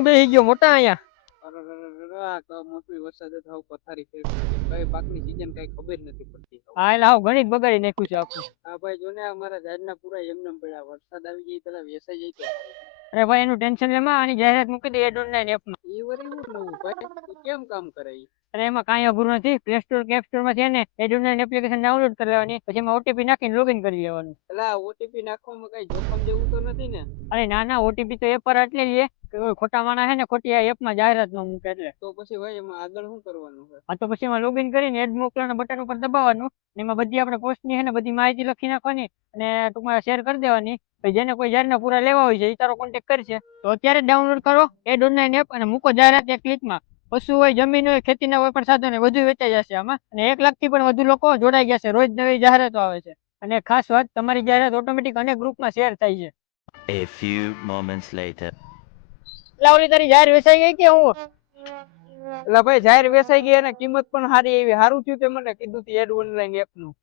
હું બેહી ગયો મોટા અહીંયા. મોટી વરસાદ થાવ પથારી ફેરવી કઈ પાકની સીઝન કઈ ખબર નથી પડતી. હા એટલે હાવ ગણિત બગાડી નાખ્યું છે આખું. હા ભાઈ જોને અમારા ઝાડના પૂરા એમને પડ્યા વરસાદ આવી જાય પેલા વેસાઈ જાય તો. અરે ભાઈ એનું ટેન્શન લેમાં આની જાહેરાત મૂકી દે એડ એપ માં. એ વરી હું નવું ભાઈ કેમ કામ કરે ઈ? અરે એમાં કાંઈ અઘરું નથી. પ્લે સ્ટોર કે એપ સ્ટોર માં છે ને એડ એપ્લિકેશન ડાઉનલોડ કરી લેવાની, પછી એમાં ઓટીપી નાખીને લોગિન કરી લેવાનું. એટલે આ ઓટીપી નાખવામાં કઈ જોખમ જેવું તો નથી ને? અરે ના ના, ઓટીપી તો એપ પર એટલે લે કે ખોટા માણસ છે ને ખોટી આ એપમાં જાહેરાત ન મૂકે એટલે. તો પછી ભાઈ એમાં આગળ શું કરવાનું છે? હા તો પછી એમાં લોગિન કરીને એડ મોકલવાના બટન ઉપર દબાવવાનું. એમાં બધી આપણે પોસ્ટની છે ને બધી માહિતી લખી નાખવાની અને ટૂંકમાં શેર કરી દેવાની. પછી જેને કોઈ જાહેરના પૂરા લેવા હોય છે એ તારો કોન્ટેક્ટ કરશે. તો અત્યારે ડાઉનલોડ કરો એડ ઓનલાઈન એપ અને મૂકો જાહેરાત એક ક્લિકમાં. પશુ હોય, જમીન હોય, ખેતીના કોઈ પણ સાધન હોય બધું વેચાઈ જશે આમાં. અને 1 લાખથી પણ વધુ લોકો જોડાઈ ગયા છે. રોજ નવી જાહેરાતો આવે છે. અને ખાસ વાત, તમારી જાહેરાત ઓટોમેટિક અનેક ગ્રુપમાં શેર થાય છે. A few moments later. એટલે ઓલી તારી જાહેર વેચાઈ ગઈ કે હું? એટલે ભાઈ જાહેર વેચાઈ ગઈ અને કિંમત પણ સારી એવી. સારું થયું તે મને કીધું તી એડ ઓનલાઈન એપ નું.